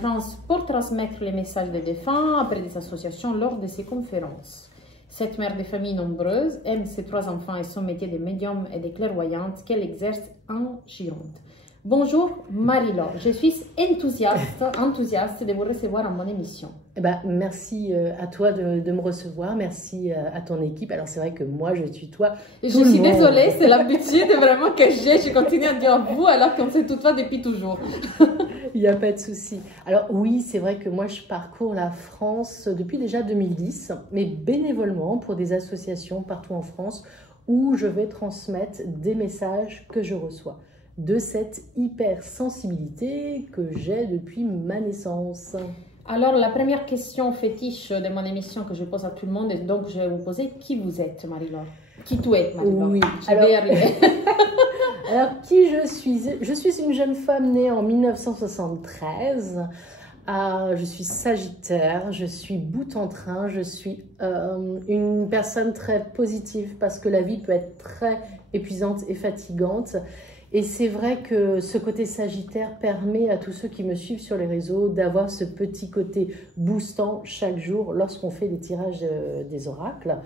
France pour transmettre les messages des défunts après des associations lors de ses conférences. Cette mère de famille nombreuse aime ses 3 enfants et son métier de médium et de clairvoyante qu'elle exerce en Gironde. Bonjour Marie-Laure, je suis enthousiaste de vous recevoir en mon émission. Eh ben, merci à toi de me recevoir, merci à ton équipe. Alors c'est vrai que moi je tutoie Je suis désolée, c'est l'habitude vraiment que j'ai, je continue à dire vous alors qu'on se tutoie depuis toujours. Il n'y a pas de souci. Alors oui, c'est vrai que moi je parcours la France depuis déjà 2010, mais bénévolement pour des associations partout en France où je vais transmettre des messages que je reçois, de cette hypersensibilité que j'ai depuis ma naissance. Alors, la première question fétiche de mon émission que je pose à tout le monde, et donc je vais vous poser qui vous êtes, Marie-Laure? Qui tu es, Marie-Laure? Oui. Alors, qui je suis? Je suis une jeune femme née en 1973. Je suis Sagittaire, je suis bout en train, je suis une personne très positive parce que la vie peut être très épuisante et fatigante. Et c'est vrai que ce côté Sagittaire permet à tous ceux qui me suivent sur les réseaux d'avoir ce petit côté boostant chaque jour lorsqu'on fait les tirages des oracles.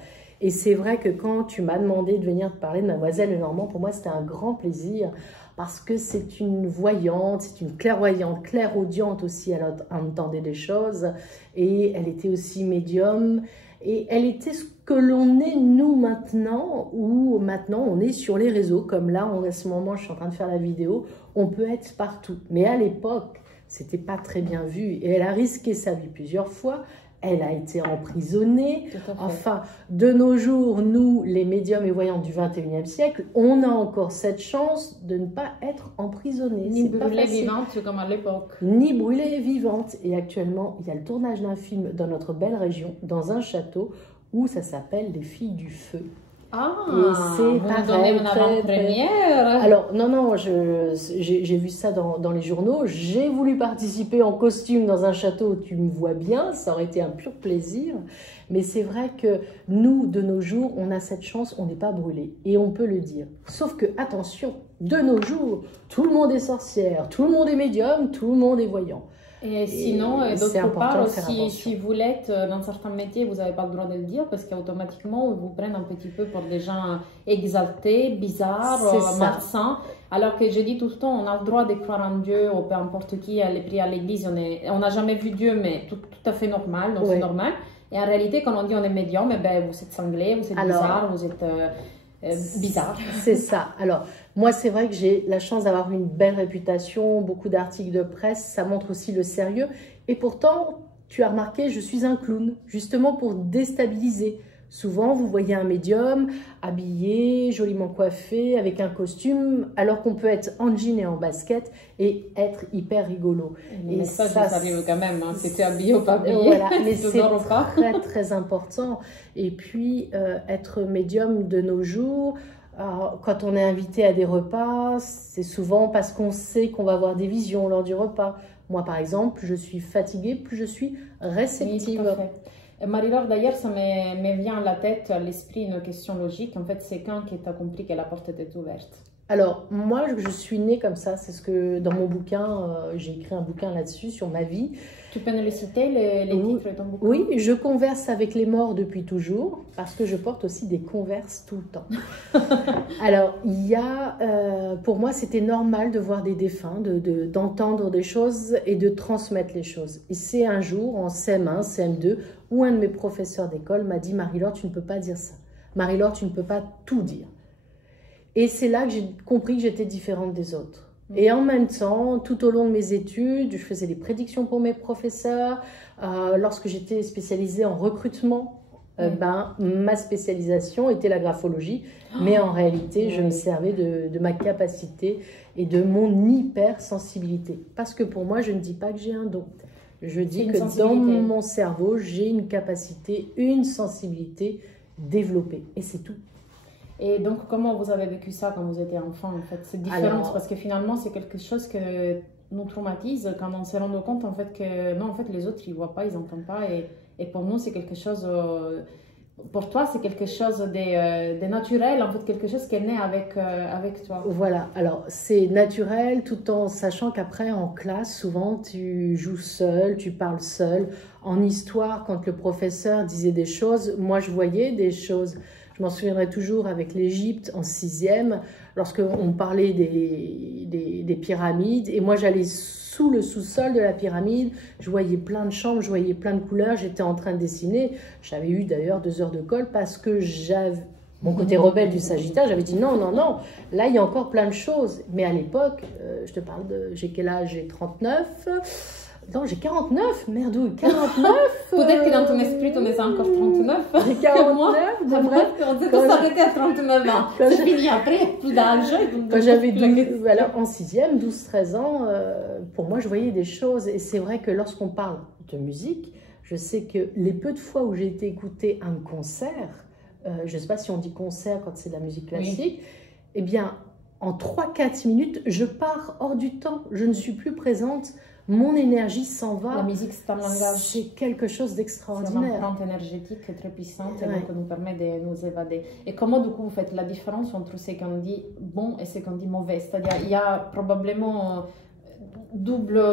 Et c'est vrai que quand tu m'as demandé de venir te parler de Mademoiselle Lenormand, pour moi c'était un grand plaisir parce que c'est une voyante, c'est une clairvoyante, clairaudiente aussi, elle entendait des choses et elle était aussi médium. Et elle était ce que l'on est nous maintenant, où maintenant on est sur les réseaux, comme là en ce moment je suis en train de faire la vidéo, on peut être partout. Mais à l'époque, c'était pas très bien vu et elle a risqué sa vie plusieurs fois. Elle a été emprisonnée. Enfin, de nos jours, nous, les médiums et voyants du 21e siècle, on a encore cette chance de ne pas être emprisonnés. Ni brûlée vivante comme à l'époque. Ni brûlée vivante. Et actuellement, il y a le tournage d'un film dans notre belle région, dans un château, où ça s'appelle Les Filles du Feu. Ah, et c'est pareil, une avant-première. Alors, non, j'ai vu ça dans les journaux. J'ai voulu participer en costume dans un château, tu me vois bien, ça aurait été un pur plaisir. Mais c'est vrai que nous, de nos jours, on a cette chance, on n'est pas brûlé. Et on peut le dire. Sauf que, attention, de nos jours, tout le monde est sorcière, tout le monde est médium, tout le monde est voyant. Et sinon, d'autre part, si vous l'êtes dans certains métiers, vous n'avez pas le droit de le dire parce qu'automatiquement, ils vous prennent un petit peu pour des gens exaltés, bizarres, malsains. Alors que je dis tout le temps, on a le droit de croire en Dieu ou peu importe qui, aller prier à l'église. On n'a jamais vu Dieu, mais tout à fait normal, donc c'est normal. Et en réalité, quand on dit on est médium, eh ben, vous êtes cinglé, vous êtes bizarre, vous êtes bizarre. C'est ça. Alors, moi, c'est vrai que j'ai la chance d'avoir une belle réputation, beaucoup d'articles de presse, ça montre aussi le sérieux. Et pourtant, tu as remarqué, je suis un clown, justement pour déstabiliser. Souvent, vous voyez un médium habillé, joliment coiffé, avec un costume, alors qu'on peut être en jean et en basket et être hyper rigolo. Et ça arrive quand même, hein. Si tu es habillé ou pas habillé, voilà. Mais c'est très, très important. Et puis, être médium de nos jours, quand on est invité à des repas, c'est souvent parce qu'on sait qu'on va avoir des visions lors du repas. Moi, par exemple, je suis fatiguée, plus je suis réceptive. Oui, Marie-Laure, d'ailleurs, ça me vient à la tête, à l'esprit, une question logique. En fait, c'est quand que tu as compris que la porte était ouverte? Alors, moi, je suis née comme ça. C'est ce que, dans mon bouquin, j'ai écrit un bouquin là-dessus, sur ma vie. Tu peux nous les citer, les titres de ton bouquin? Oui, je converse avec les morts depuis toujours, parce que je porte aussi des converses tout le temps. Alors, il y a, pour moi, c'était normal de voir des défunts, d'entendre des choses et de transmettre les choses. Et c'est un jour, en CM1, CM2, où un de mes professeurs d'école m'a dit « Marie-Laure, tu ne peux pas dire ça. Marie-Laure, tu ne peux pas tout dire. » Et c'est là que j'ai compris que j'étais différente des autres. Et en même temps, tout au long de mes études, je faisais des prédictions pour mes professeurs. Lorsque j'étais spécialisée en recrutement, ma spécialisation était la graphologie. Mais en réalité, je me servais de ma capacité et de mon hypersensibilité. Parce que pour moi, je ne dis pas que j'ai un don. Je dis que dans mon cerveau, j'ai une capacité, une sensibilité développée. Et c'est tout. Et donc, comment vous avez vécu ça quand vous étiez enfant, en fait, cette différence? Parce que finalement, c'est quelque chose que nous traumatise quand on s'est rendu compte, en fait, que non, en fait, les autres, ils ne voient pas, ils n'entendent pas. Et pour nous, c'est quelque chose pour toi, c'est quelque chose de naturel, en fait, quelque chose qui est né avec toi. Voilà, alors c'est naturel tout en sachant qu'après en classe, souvent tu joues seul, tu parles seul. En histoire, quand le professeur disait des choses, moi je voyais des choses. Je m'en souviendrai toujours avec l'Égypte en 6e, lorsqu'on parlait des pyramides, et moi j'allais sous le sous-sol de la pyramide, je voyais plein de chambres, je voyais plein de couleurs, j'étais en train de dessiner. J'avais eu d'ailleurs 2 heures de colle parce que j'avais mon côté rebelle du Sagittaire, j'avais dit non, non, non, là il y a encore plein de choses. Mais à l'époque, je te parle de, j'ai quel âge? J'ai 39. Non, j'ai 49, merdouille, 49. Peut-être que dans ton esprit, tu en es encore 39. J'ai 49, bref. On s'est tous arrêtés à 39 ans. C'est fini après, plus d'âge. Quand j'avais en 6e, 12-13 ans, pour moi, je voyais des choses. Et c'est vrai que lorsqu'on parle de musique, je sais que les peu de fois où j'ai été écouter un concert, je ne sais pas si on dit concert quand c'est de la musique classique, eh bien, en 3-4 minutes, je pars hors du temps. Je ne suis plus présente. Mon énergie s'en va. La musique, c'est un langage. C'est quelque chose d'extraordinaire. C'est une empreinte énergétique très puissante et donc nous permet de nous évader. Et comment, du coup, vous faites la différence entre ce qu'on dit bon et ce qu'on dit mauvais? C'est-à-dire, il y a probablement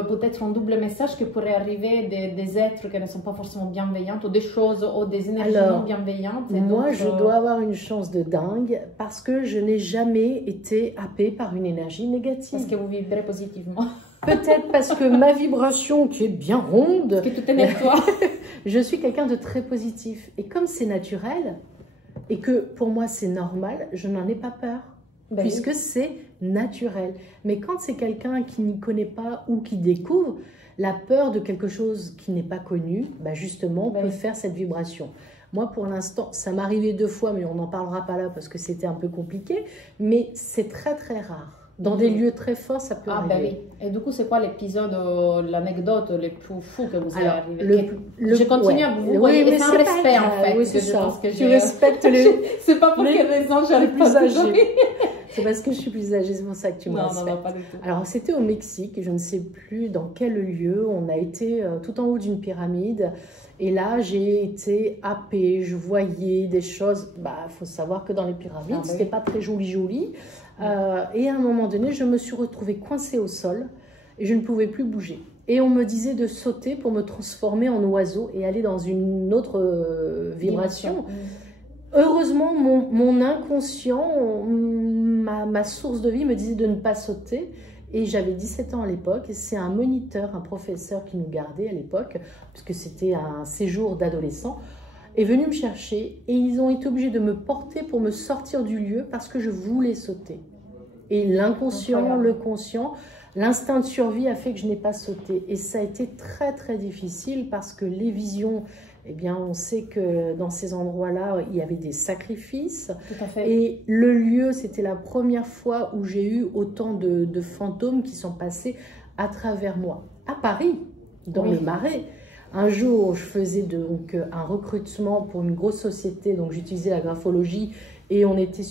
peut-être un double message qui pourrait arriver des êtres qui ne sont pas forcément bienveillants ou des choses ou des énergies non bienveillantes. Et moi, donc, je dois avoir une chance de dingue parce que je n'ai jamais été happée par une énergie négative. Parce que vous vibrez positivement. Peut-être parce que ma vibration qui est bien ronde. Parce que tout est net toi. Je suis quelqu'un de très positif. Et comme c'est naturel et que pour moi c'est normal, je n'en ai pas peur. Puisque c'est naturel. Mais quand c'est quelqu'un qui n'y connaît pas ou qui découvre, la peur de quelque chose qui n'est pas connu, justement, peut faire cette vibration. Moi, pour l'instant, ça m'est arrivé 2 fois, mais on n'en parlera pas là parce que c'était un peu compliqué. Mais c'est très, très rare. Dans des lieux très forts, ça peut arriver. Et du coup, c'est quoi l'épisode, l'anecdote le plus fou que vous est arrivé? Je continue à vous voyez, mais c'est un respect en fait. Oui, c'est ça. Tu respectes les... C'est pas pour quelle raison j'arrive plus âgée. C'est parce que je suis plus âgée, c'est pour ça que tu me respectes. Non, pas du tout. Alors, c'était au Mexique, je ne sais plus dans quel lieu. On a été tout en haut d'une pyramide. Et là, j'ai été happée, je voyais des choses. Faut savoir que dans les pyramides, c'était pas très joli. Et à un moment donné, je me suis retrouvée coincée au sol et je ne pouvais plus bouger. Et on me disait de sauter pour me transformer en oiseau et aller dans une autre vibration. Heureusement, mon inconscient, ma source de vie me disait de ne pas sauter. Et j'avais 17 ans à l'époque. Et c'est un moniteur, un professeur qui nous gardait à l'époque, puisque c'était un séjour d'adolescent, est venu me chercher et ils ont été obligés de me porter pour me sortir du lieu parce que je voulais sauter. Et l'inconscient, le conscient, l'instinct de survie a fait que je n'ai pas sauté. Et ça a été très très difficile parce que les visions, eh bien on sait que dans ces endroits-là, il y avait des sacrifices. Tout à fait. Et le lieu, c'était la première fois où j'ai eu autant de fantômes qui sont passés à travers moi. À Paris, dans le Marais. Un jour, je faisais donc un recrutement pour une grosse société, donc j'utilisais la graphologie et on était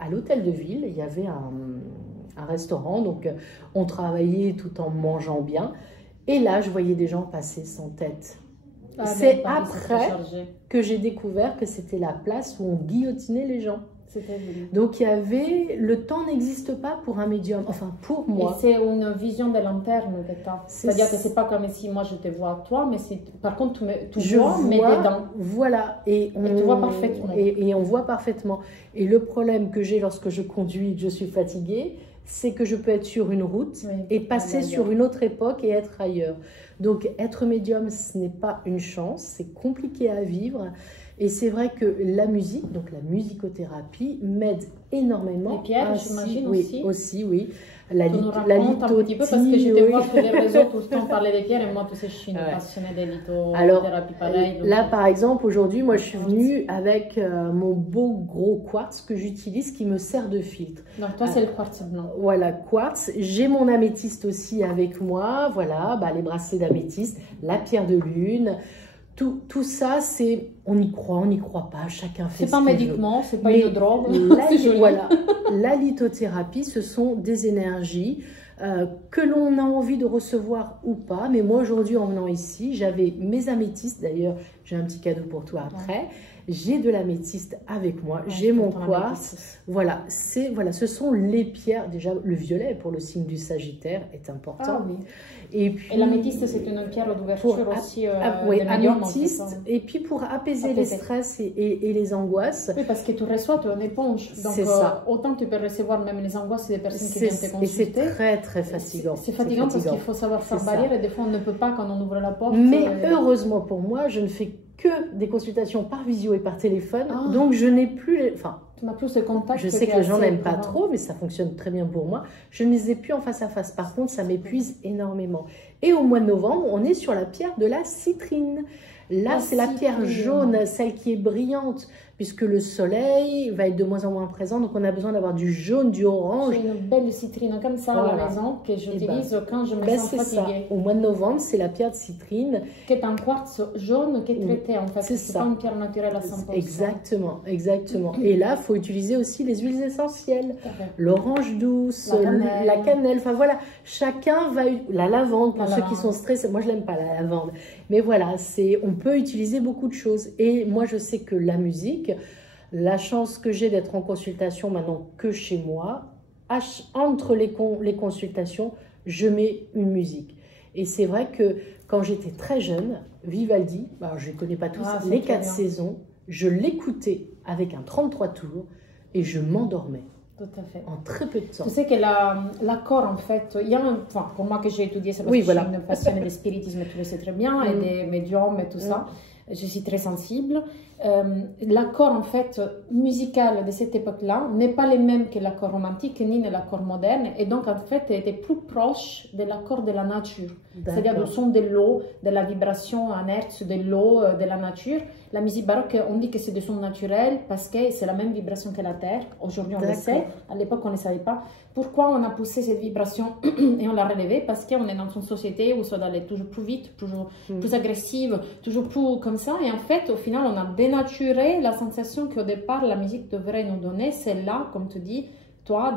à l'hôtel de ville. Il y avait un restaurant, donc on travaillait tout en mangeant bien. Et là, je voyais des gens passer sans tête. C'est après que j'ai découvert que c'était la place où on guillotinait les gens. Donc il y avait, le temps n'existe pas pour un médium, enfin pour moi. Et c'est une vision de lanterne de temps. C'est-à-dire que c'est pas comme si moi je te vois toi, mais par contre tu vois mes dents. Voilà, et tu vois parfaitement. Et on voit parfaitement. Et le problème que j'ai lorsque je conduis, que je suis fatiguée, c'est que je peux être sur une route et passer sur une autre époque et être ailleurs. Donc être médium, ce n'est pas une chance, c'est compliqué à vivre. Et c'est vrai que la musique, donc la musicothérapie, m'aide énormément. Les pierres, j'imagine aussi. Aussi, oui. La lithothérapie. Un petit peu parce que je te vois sur les réseaux tout le temps parler des pierres et moi, tu sais, je suis une passionnée de lithothérapie pareil. Là, par exemple, aujourd'hui, moi, je suis venue avec mon beau gros quartz que j'utilise qui me sert de filtre. Donc, toi, c'est le quartz blanc. Voilà, quartz. J'ai mon améthyste aussi avec moi. Voilà, les bracelets d'améthyste, la pierre de lune. Tout ça, c'est on y croit pas, chacun fait ce qu'il veut. C'est pas un médicament, c'est pas une drogue. Voilà, la lithothérapie, ce sont des énergies que l'on a envie de recevoir ou pas. Mais moi, aujourd'hui, en venant ici, j'avais mes améthystes. D'ailleurs, j'ai un petit cadeau pour toi après. j'ai de l'améthyste avec moi, j'ai mon quartz. Voilà, ce sont les pierres. Déjà, le violet pour le signe du Sagittaire est important. Ah, oui. Et l'améthyste, c'est une pierre d'ouverture aussi. Oui, améthyste. Et puis pour apaiser les stress et les angoisses. Oui, parce que tu reçois, tu es une éponge. Donc, autant tu peux recevoir même les angoisses des personnes qui viennent te consulter. Et c'est très, très fatigant. C'est fatigant parce qu'il faut savoir faire barrière et des fois, on ne peut pas quand on ouvre la porte. Mais heureusement pour moi, je ne fais que des consultations par visio et par téléphone. Donc, je n'ai plus... Enfin, tu n'as plus ce contact. Je sais que les gens n'aiment pas trop, mais ça fonctionne très bien pour moi. Je ne les ai plus en face à face. Par contre, ça m'épuise énormément. Et au mois de novembre, on est sur la pierre de la citrine. Là, c'est la pierre jaune, celle qui est brillante, puisque le soleil va être de moins en moins présent. Donc, on a besoin d'avoir du jaune, du orange. J'ai une belle citrine comme ça à la maison que j'utilise quand je me sens fatiguée. Au mois de novembre, c'est la pierre de citrine. Qui est un quartz jaune qui est traité, en fait. C'est pas une pierre naturelle à 100%. Exactement, exactement. Et là, il faut utiliser aussi les huiles essentielles. L'orange douce, la cannelle. Enfin, voilà, chacun va... La lavande, pour ceux qui sont stressés. Moi, je l'aime pas, la lavande. Mais voilà, on peut utiliser beaucoup de choses. Et moi, je sais que la musique, la chance que j'ai d'être en consultation maintenant que chez moi, entre les consultations, je mets une musique. Et c'est vrai que quand j'étais très jeune, Vivaldi, alors je ne connais pas tous, les 4 saisons, je l'écoutais avec un 33 tours et je m'endormais. Tout à fait. En très peu de temps. Tu sais que l'accord, en fait, il y a pour moi que j'ai étudié, c'est parce que je suis une passionnée de spiritisme, tu le sais très bien, et des médiums et tout ça. Je suis très sensible. L'accord, en fait, musical de cette époque-là n'est pas le même que l'accord romantique ni l'accord moderne. Et donc, en fait, était plus proche de l'accord de la nature. C'est-à-dire du son de l'eau, de la vibration en hertz de l'eau, de la nature. La musique baroque, on dit que c'est des sons naturels parce que c'est la même vibration que la Terre. Aujourd'hui, on le sait. À l'époque, on ne savait pas. Pourquoi on a poussé cette vibration et on l'a relevée? Parce qu'on est dans une société où ça doit aller toujours plus vite, toujours plus agressive, toujours plus comme ça. Et en fait, au final, on a dénaturé la sensation qu'au départ, la musique devrait nous donner. C'est là, comme tu dis,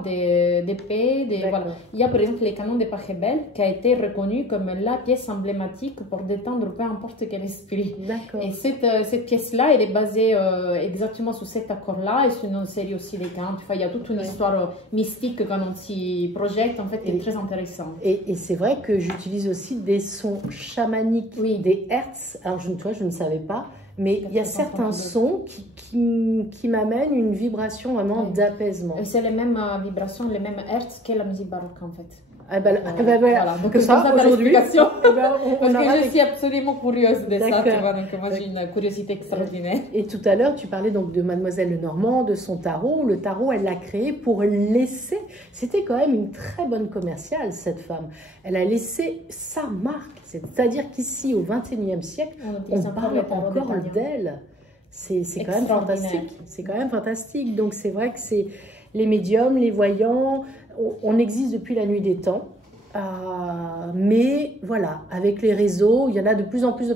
des paix, voilà. Il y a par exemple les canons de Pachelbel qui a été reconnu comme la pièce emblématique pour détendre peu importe quel esprit. Et cette pièce-là, elle est basée exactement sur cet accord-là et sur une série aussi des canons. Enfin, il y a toute une histoire mystique quand on s'y projette, en fait, qui est très intéressante. Et c'est vrai que j'utilise aussi des sons chamaniques, des hertz. Alors, toi, je ne savais pas. Mais il y a certains sons qui m'amènent une vibration vraiment d'apaisement. Et c'est les mêmes vibrations, les mêmes hertz que la musique baroque en fait. Voilà. Donc ça, aujourd'hui, parce que je suis absolument curieuse de ça, tu vois, donc moi j'ai une curiosité extraordinaire. Et tout à l'heure, tu parlais donc de Mademoiselle Lenormand, de son tarot. Le tarot, elle l'a créé pour laisser... C'était quand même une très bonne commerciale, cette femme. Elle a laissé sa marque. C'est-à-dire qu'ici, au XXIe siècle, on parle encore d'elle. C'est quand même fantastique. C'est quand même fantastique. Donc c'est vrai que c'est les médiums, les voyants... On existe depuis la nuit des temps, mais voilà, avec les réseaux, il y en a de plus en plus,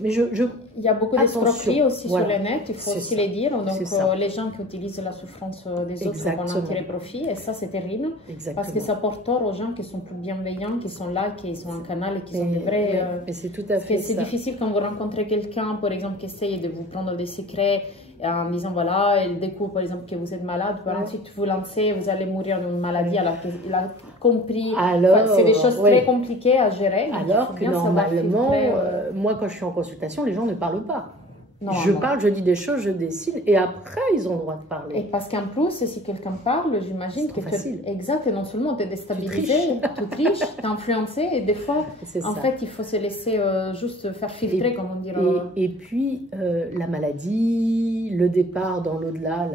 mais il y a beaucoup d'escroqueries aussi sur le net, il faut aussi les dire, donc les gens qui utilisent la souffrance des autres vont en tirer profit, et ça c'est terrible, parce que ça porte tort aux gens qui sont plus bienveillants, qui sont là, qui sont en canal, et qui sont des vrais... Mais c'est tout à fait ça. C'est difficile quand vous rencontrez quelqu'un, par exemple, qui essaye de vous prendre des secrets, en disant voilà, elle découvre par exemple que vous êtes malade, ensuite vous lancez, vous allez mourir d'une maladie alors qu'il a compris. C'est des choses très compliquées à gérer. Alors que normalement, moi quand je suis en consultation, les gens ne parlent pas. Je parle, je dis des choses, je dessine et après ils ont le droit de parler. Et parce qu'en plus, si quelqu'un parle, j'imagine que exact, et non seulement tu es déstabilisé, tu triches, tu es influencé et des fois, en fait, il faut se laisser juste faire filtrer, comme on dirait. Et puis, la maladie, le départ dans l'au-delà,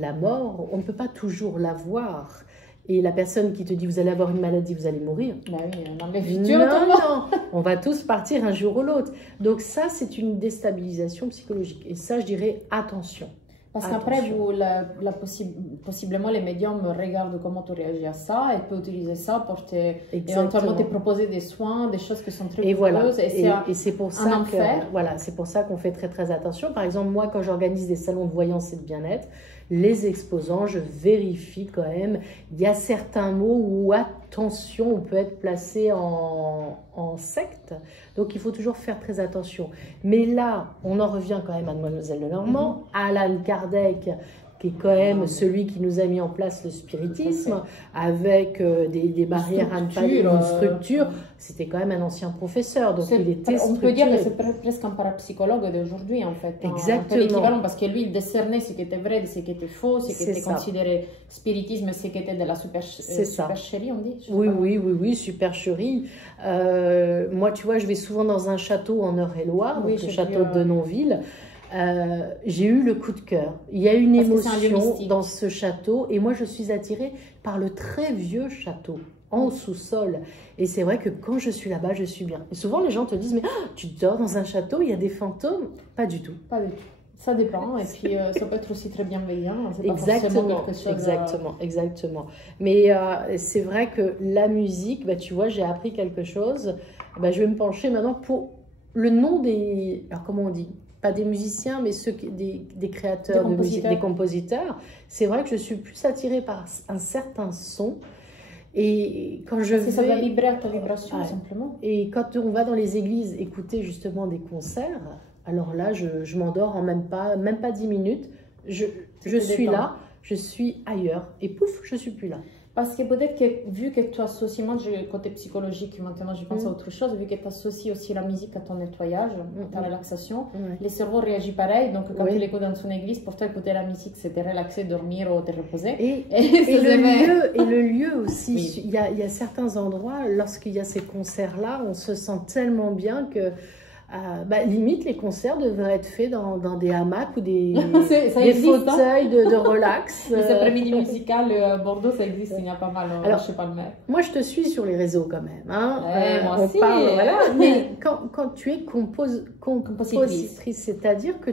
la mort, on ne peut pas toujours la voir. Et la personne qui te dit vous allez avoir une maladie, vous allez mourir. Bah oui, dans le futur, non, on va tous partir un jour ou l'autre. Donc ça, c'est une déstabilisation psychologique. Et ça, je dirais attention. Parce qu'après, possiblement, les médiums regardent comment tu réagis à ça et peuvent utiliser ça pour éventuellement te proposer des soins, des choses qui sont très coûteuses. Et c'est pour ça c'est pour ça qu'on fait très très attention. Par exemple, moi, quand j'organise des salons de voyance et de bien-être, les exposants, je vérifie quand même. Il y a certains mots où, attention, on peut être placé en secte. Donc, il faut toujours faire très attention. Mais là, on en revient quand même à Mademoiselle Lenormand, Allan Kardec, qui est quand même celui qui nous a mis en place le spiritisme, avec des barrières à ne pas dire, une structure. C'était quand même un ancien professeur, donc il était structuré. On peut dire que c'est presque un parapsychologue d'aujourd'hui, en fait. Exactement. L'équivalent, parce que lui, il décernait ce qui était vrai de ce qui était faux, ce qui était considéré spiritisme, ce qui était de la supercherie, on dit. Oui, supercherie. Moi, tu vois, je vais souvent dans un château en Eure-et-Loire, le château de Denonville. J'ai eu le coup de cœur. Il y a une émotion dans ce château et moi je suis attirée par le très vieux château en sous-sol. Et c'est vrai que quand je suis là-bas, je suis bien. Et souvent les gens te disent, mais tu dors dans un château, il y a des fantômes? Pas du tout. Pas du tout. Ça dépend, et puis ça peut être aussi très bienveillant. Exactement. Mais c'est vrai que la musique, bah, tu vois, j'ai appris quelque chose. Bah, je vais me pencher maintenant pour le nom des... Alors comment on dit? Pas des musiciens, mais des créateurs de musique, des compositeurs. C'est vrai que je suis plus attirée par un certain son. Et quand je vais... Ça va vibrer à ta vibration, simplement. Et quand on va dans les églises écouter justement des concerts, alors là, je m'endors en même pas 10 minutes. Je suis là, je suis ailleurs. Et pouf, je suis plus là. Parce que peut-être que, vu que tu associes, moi j'ai côté psychologique, maintenant je pense à autre chose, vu que tu associes aussi la musique à ton nettoyage, à ta relaxation, le cerveau réagit pareil, donc quand tu l'écoutes dans son église, pour toi écouter la musique, c'est te relaxer, dormir ou te reposer. Et le lieu aussi, il y a certains endroits, lorsqu'il y a ces concerts-là, on se sent tellement bien que... limite, les concerts devraient être faits dans des hamacs ou des fauteuils de relax. Les après-midi musicales, Bordeaux, ça existe, il y a pas mal. Alors, je sais pas le maire. Moi, je te suis sur les réseaux quand même. Hein. Moi aussi. Mais quand tu es compositrice, c'est-à-dire que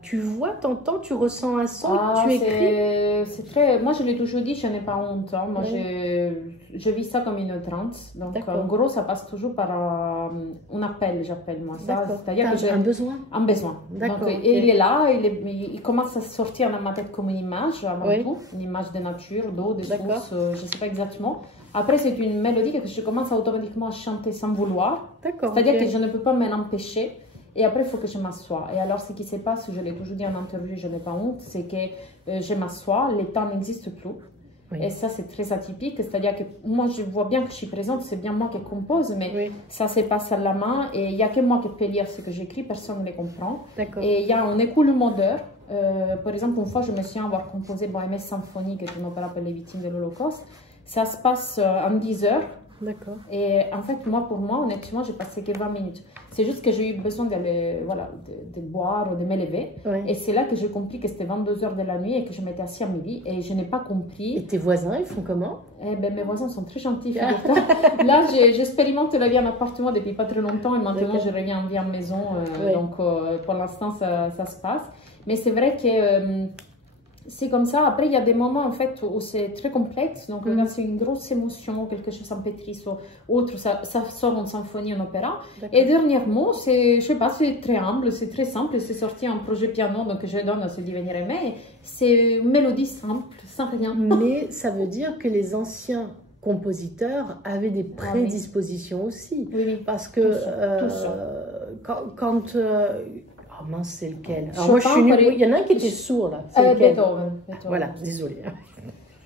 tu vois, t'entends, tu ressens un son, tu écris. C'est très... Moi, je l'ai toujours dit, je n'ai pas honte. Hein. Moi, je vis ça comme une trance. Donc, en gros, ça passe toujours par un appel, j'appelle moi ça. C'est-à-dire que j'ai un besoin. Un besoin. Donc, et il est là, il commence à sortir dans ma tête comme une image, avant tout. Une image de nature, d'eau, de source, je ne sais pas exactement. Après, c'est une mélodie que je commence automatiquement à chanter sans vouloir. C'est-à-dire que je ne peux pas m'en empêcher. Et après, il faut que je m'assoie. Et alors, ce qui se passe, je l'ai toujours dit en interview, je n'ai pas honte, c'est que je m'assois, le temps n'existe plus. Et ça, c'est très atypique. C'est-à-dire que moi, je vois bien que je suis présente, c'est bien moi qui compose, mais ça se passe à la main. Et il n'y a que moi qui peux lire ce que j'écris, personne ne les comprend. Et il y a un écoulement d'heures. Par exemple, une fois, je me souviens avoir composé Bohème Symphonie, qui est une opéra pour les victimes de l'Holocauste. Ça se passe en 10 heures. Et en fait, pour moi, honnêtement, j'ai passé que 20 minutes. C'est juste que j'ai eu besoin de boire ou de me lever. Et c'est là que j'ai compris que c'était 22 h de la nuit et que je m'étais assise à midi. Et je n'ai pas compris. Et tes voisins, ils font comment? Mes voisins sont très gentils. Là, j'expérimente la vie en appartement depuis pas très longtemps. Et maintenant, je reviens en vie en maison. Donc, pour l'instant, ça se passe. Mais c'est vrai que... c'est comme ça. Après, il y a des moments en fait où c'est très complexe. Donc, là, c'est une grosse émotion, quelque chose en pétrisse ou autre. Ça sort en symphonie, en opéra. Et dernièrement, je sais pas, c'est très humble, c'est très simple. C'est sorti un projet piano, donc je donne à ce devenir aimé. C'est une mélodie simple, sans rien. Mais ça veut dire que les anciens compositeurs avaient des prédispositions aussi. Parce que quand oh mince, c'est lequel? Alors moi, il y en a un qui était sourd, là. Beethoven. Voilà, désolée.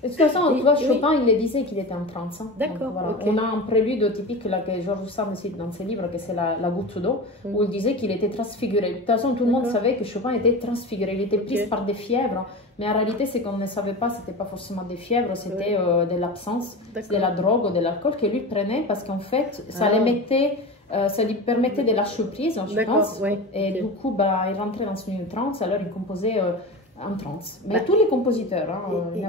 De toute façon, tu vois, Chopin, il le disait qu'il était en transe. D'accord. On a un prélude typique là, que Georges Sand cite dans ses livres, que c'est la goutte d'eau, où il disait qu'il était transfiguré. De toute façon, tout le monde savait que Chopin était transfiguré. Il était pris par des fièvres. Mais en réalité, ce qu'on ne savait pas, ce n'était pas forcément des fièvres, c'était de l'absence, de la drogue ou de l'alcool que lui prenait, parce qu'en fait, ça les mettait... ça lui permettait de lâcher prise, je pense. Et du coup, il rentrait dans une trance, alors il composait en trance. Mais tous les compositeurs.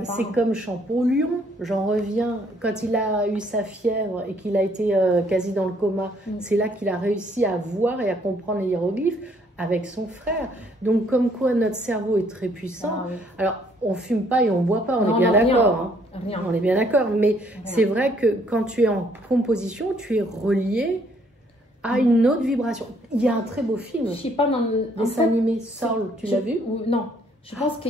C'est comme Champollion, j'en reviens. Quand il a eu sa fièvre et qu'il a été quasi dans le coma, c'est là qu'il a réussi à voir et à comprendre les hiéroglyphes avec son frère. Donc, comme quoi notre cerveau est très puissant. Alors, on fume pas et on boit pas, on est bien d'accord. On est bien d'accord. Mais c'est vrai que quand tu es en composition, tu es relié à une autre vibration. Il y a un très beau film. Je sais pas dans dessin animé Soul, tu l'as vu? Non. Je pense que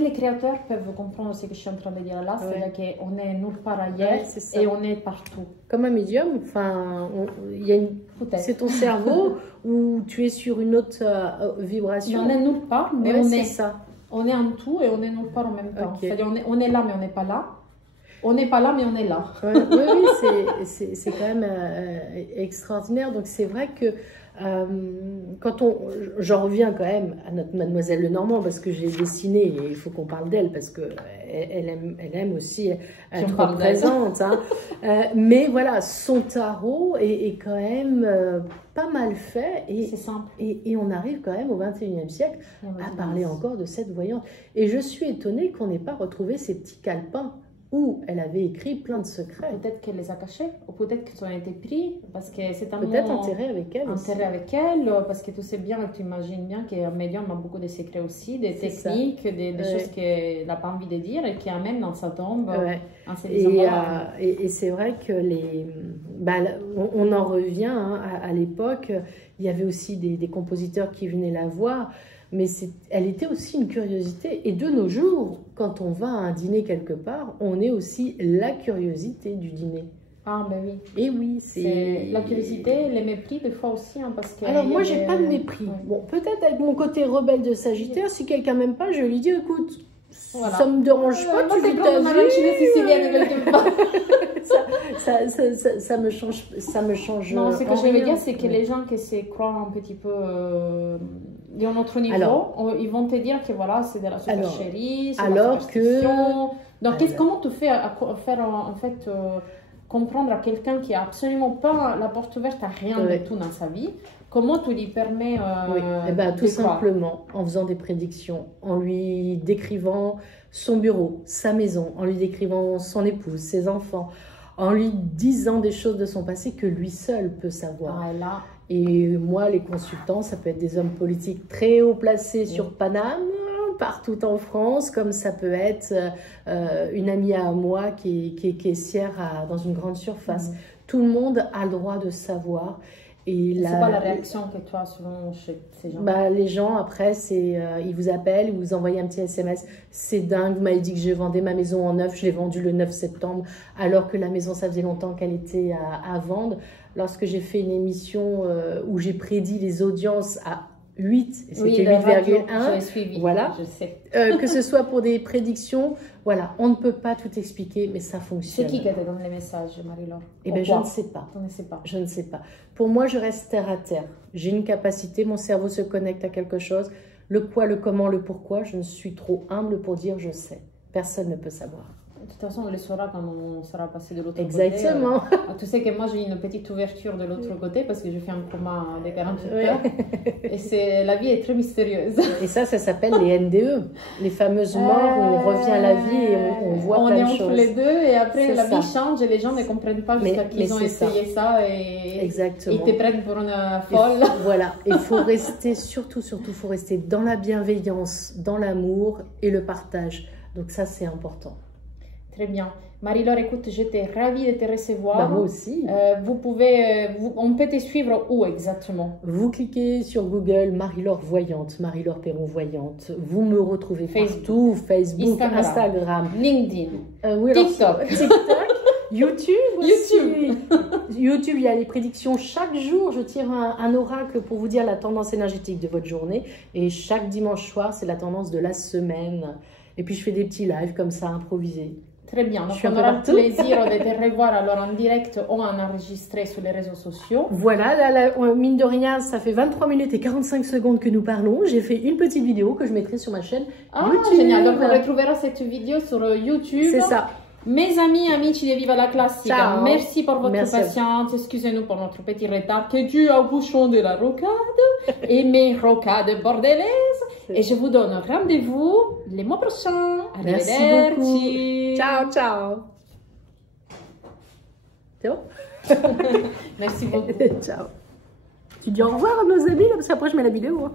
les créateurs peuvent comprendre ce que je suis en train de dire là, c'est-à-dire qu'on est nulle part ailleurs et on est partout. Comme un médium, enfin, c'est ton cerveau où tu es sur une autre vibration. Mais on est nulle part, mais on est en tout et on est nulle part en même temps. C'est-à-dire on est là, mais on n'est pas là. On n'est pas là, mais on est là. Oui, c'est quand même extraordinaire. Donc c'est vrai que quand j'en reviens quand même à notre Mademoiselle Lenormand, parce que j'ai dessiné et il faut qu'on parle d'elle parce que elle aime aussi être présente. Hein. Mais voilà, son tarot est quand même pas mal fait c'est simple. Et on arrive quand même au XXIe siècle à parler encore de cette voyante. Et je suis étonnée qu'on n'ait pas retrouvé ces petits calepins où elle avait écrit plein de secrets. Peut-être qu'elle les a cachés, ou peut-être qu'ils ont été pris, parce que c'est un peut-être enterré avec elle. Enterré avec elle, parce que tu sais bien, tu imagines bien qu'un médium a beaucoup de secrets aussi, des techniques, des choses qu'elle n'a pas envie de dire et qui amène dans sa tombe. Et c'est vrai que on en revient à l'époque, il y avait aussi des compositeurs qui venaient la voir. Mais elle était aussi une curiosité. Et de nos jours, quand on va à un dîner quelque part, on est aussi la curiosité du dîner. Ah, ben oui. Et oui, c'est... La curiosité, les mépris, des fois aussi. Hein, parce que alors, moi, j'ai pas de mépris. Bon, peut-être avec mon côté rebelle de Sagittaire, si quelqu'un m'aime pas, je lui dis, écoute, ça me dérange pas, tu vis ta vie. Ça me change. Non, ce que je veux dire, c'est que les gens qui se croient un petit peu d'un autre niveau, ils vont te dire que voilà, c'est de la supercherie, c'est de la superstition. Donc, comment tu fais faire en fait comprendre à quelqu'un qui a absolument pas la porte ouverte à rien du tout dans sa vie, comment tu lui permets tout simplement en faisant des prédictions, en lui décrivant son bureau, sa maison, en lui décrivant son épouse, ses enfants, en lui disant des choses de son passé que lui seul peut savoir. Et moi, les consultants, ça peut être des hommes politiques très haut placés sur Paname, partout en France, comme ça peut être une amie à moi qui est caissière dans une grande surface. Tout le monde a le droit de savoir. Et c'est pas la réaction que tu as souvent chez ces gens? Les gens, après, ils vous appellent, ils vous envoient un petit SMS. C'est dingue, vous m'avez dit que je vendais ma maison en neuf, je l'ai vendue le 9 septembre, alors que la maison, ça faisait longtemps qu'elle était à vendre. Lorsque j'ai fait une émission où j'ai prédit les audiences à 8, et c'était 8,1. Voilà. Je sais. Que ce soit pour des prédictions, voilà, on ne peut pas tout expliquer, mais ça fonctionne. C'est qui te donne les messages, Marie-Laure? Eh bien, je ne sais pas. Tu ne sais pas. Je ne sais pas. Pour moi, je reste terre à terre. J'ai une capacité, mon cerveau se connecte à quelque chose. Le quoi, le comment, le pourquoi, je ne suis trop humble pour dire je sais. Personne ne peut savoir. De toute façon, on le saura quand on sera passé de l'autre côté. Exactement. Tu sais que moi, j'ai une petite ouverture de l'autre côté parce que je fais un coma de 48 heures. Et la vie est très mystérieuse. Et ça s'appelle les NDE. Les fameuses morts où on revient à la vie et on voit plein de choses. On est entre les deux et après, la vie change et les gens ne comprennent pas jusqu'à qu'ils ont essayé ça et ils te prennent pour une folle. Voilà. Il faut rester, surtout, faut rester dans la bienveillance, dans l'amour et le partage. Donc ça, c'est important. Très bien. Marie-Laure, écoute, j'étais ravie de te recevoir. Moi aussi. On peut te suivre où exactement? Vous cliquez sur Google Marie-Laure Voyante, Marie-Laure Perron Voyante. Vous me retrouvez partout, Facebook, Instagram, LinkedIn, TikTok, YouTube aussi. YouTube, il y a les prédictions. Chaque jour, je tire un oracle pour vous dire la tendance énergétique de votre journée. Et chaque dimanche soir, c'est la tendance de la semaine. Et puis, je fais des petits lives comme ça, improvisés. Très bien, donc on aura le plaisir de te revoir alors en direct ou en enregistré sur les réseaux sociaux. Voilà, mine de rien, ça fait 23 minutes et 45 secondes que nous parlons. J'ai fait une petite vidéo que je mettrai sur ma chaîne YouTube. Génial, donc on retrouvera cette vidéo sur YouTube. C'est ça. Mes amis, amici de Viva la Classica, ciao. Merci pour votre patience, excusez-nous pour notre petit retard qui est dû au bouchon de la rocade et mes rocades bordelaises. Et je vous donne rendez-vous le mois prochain. Merci beaucoup. Ciao, ciao. C'est bon? Merci beaucoup. Ciao. Tu dis au revoir à nos amis, là, parce qu'après je mets la vidéo. Hein.